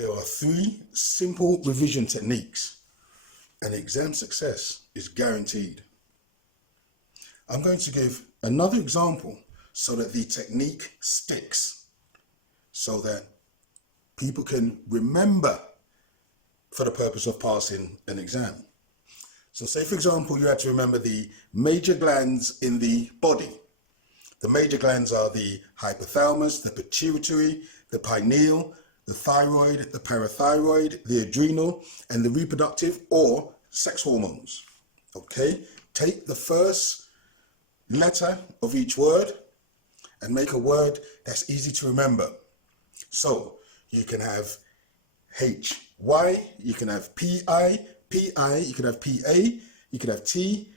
There are 3 simple revision techniques and exam success is guaranteed. I'm going to give another example so that the technique sticks, so that people can remember for the purpose of passing an exam. So say, for example, you had to remember the major glands in the body. The major glands are the hypothalamus, the pituitary, the pineal, the thyroid, the parathyroid, the adrenal, and the reproductive or sex hormones. Okay, take the first letter of each word and make a word that's easy to remember. So you can have H-Y, you can have P-I, P-I, you can have P-A, you can have T-A-R-E-S.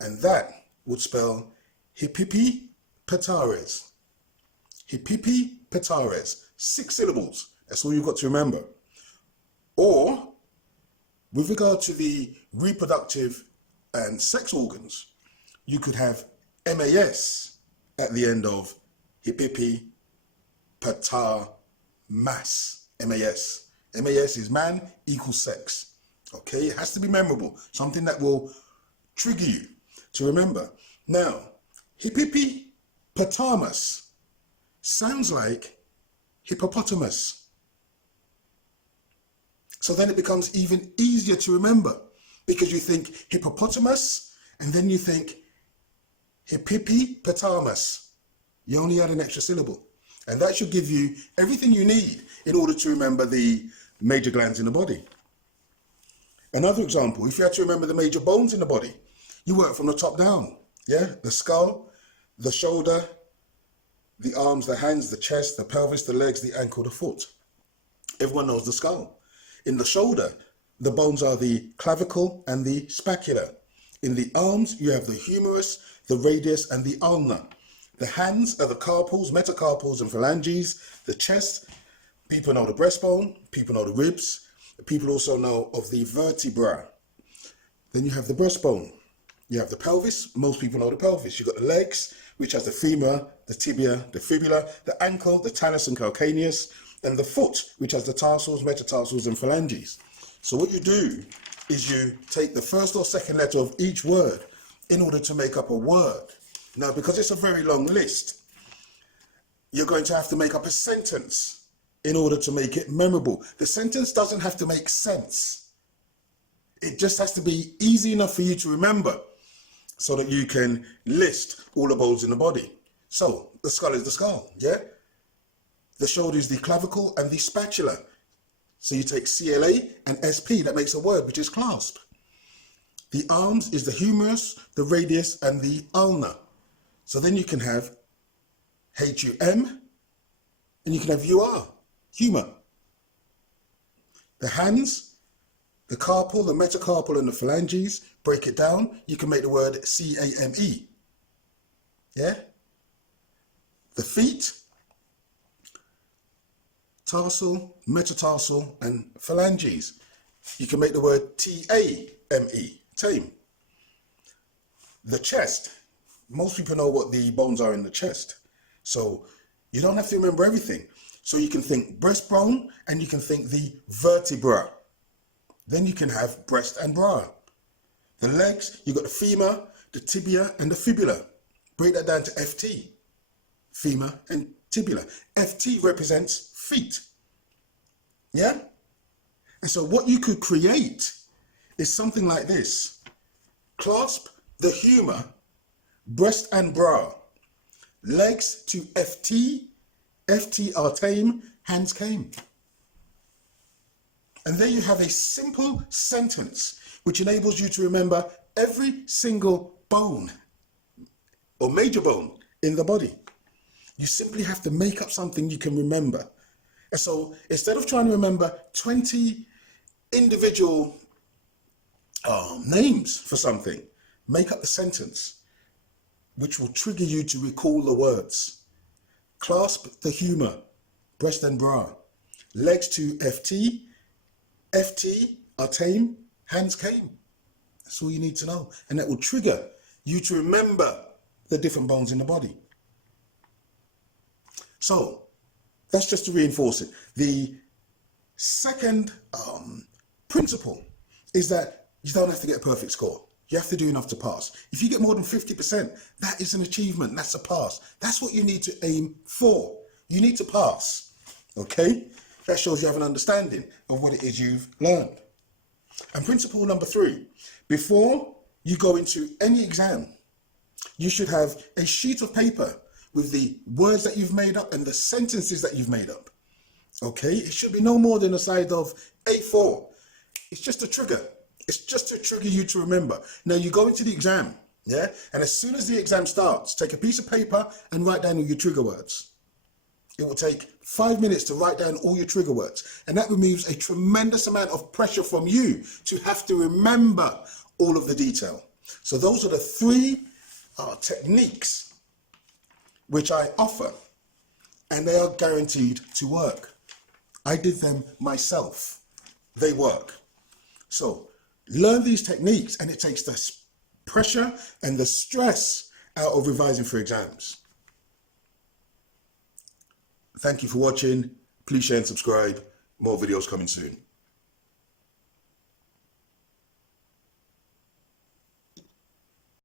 And that would spell Hippipipetares. Hippipipetares. 6 syllables. That's all you've got to remember. Or, with regard to the reproductive and sex organs, you could have MAS at the end of Hippipipetamas. MAS. MAS is man equals sex. Okay, it has to be memorable. Something that will trigger you to remember. Now, Hippipipetamas sounds like hippopotamus. So then it becomes even easier to remember, because you think hippopotamus and then you think Hippipipetamas. You only add an extra syllable. And that should give you everything you need in order to remember the major glands in the body. Another example, if you had to remember the major bones in the body, you work from the top down. Yeah, the skull, the shoulder, the arms, the hands, the chest, the pelvis, the legs, the ankle, the foot. Everyone knows the skull. In the shoulder, the bones are the clavicle and the scapula. In the arms, you have the humerus, the radius, and the ulna. The hands are the carpals, metacarpals, and phalanges. The chest, people know the breastbone, people know the ribs. People also know of the vertebra. Then you have the breastbone. You have the pelvis. Most people know the pelvis. You've got the legs, which has the femur, the tibia, the fibula, the ankle, the talus and calcaneus, and the foot, which has the tarsals, metatarsals, and phalanges. So what you do is you take the first or second letter of each word in order to make up a word. Now, because it's a very long list, you're going to have to make up a sentence in order to make it memorable. The sentence doesn't have to make sense. It just has to be easy enough for you to remember so that you can list all the bones in the body. So the skull is the skull, yeah? The shoulder is the clavicle and the spatula. So you take CLA and SP, that makes a word, which is clasp. The arms is the humerus, the radius, and the ulna. So then you can have HUM, and you can have UR, humor. The hands, the carpal, the metacarpal, and the phalanges, break it down, you can make the word CAME. Yeah? The feet, tarsal, metatarsal, and phalanges. You can make the word TAME, tame. The chest, most people know what the bones are in the chest. So you don't have to remember everything. So you can think breastbone and you can think the vertebra. Then you can have breast and bra. The legs, you've got the femur, the tibia, and the fibula. Break that down to FT, femur and tibia. FT represents feet. Yeah? And so what you could create is something like this. Clasp the humor, breast and bra. Legs to FT, FT are tame, hands came. And there you have a simple sentence which enables you to remember every single bone or major bone in the body. You simply have to make up something you can remember. And so instead of trying to remember 20 individual names for something, make up the sentence which will trigger you to recall the words. Clasp the humor, breast and bra. Legs to FT, FT are tame, hands came. That's all you need to know. And that will trigger you to remember the different bones in the body. So, That's just to reinforce it. The second principle is that you don't have to get a perfect score. You have to do enough to pass. If you get more than 50%, that is an achievement. That's a pass. That's what you need to aim for. You need to pass. Okay? That shows you have an understanding of what it is you've learned. And principle number 3, before you go into any exam, you should have a sheet of paper with the words that you've made up and the sentences that you've made up. Okay? It should be no more than the size of A4. It's just a trigger. It's just to trigger you to remember. Now you go into the exam, yeah? And as soon as the exam starts, take a piece of paper and write down all your trigger words. It will take 5 minutes to write down all your trigger words. And that removes a tremendous amount of pressure from you to have to remember all of the detail. So those are the 3 techniques which I offer, and they are guaranteed to work. I did them myself. They work. So learn these techniques, and it takes the pressure and the stress out of revising for exams. Thank you for watching. Please share and subscribe. More videos coming soon.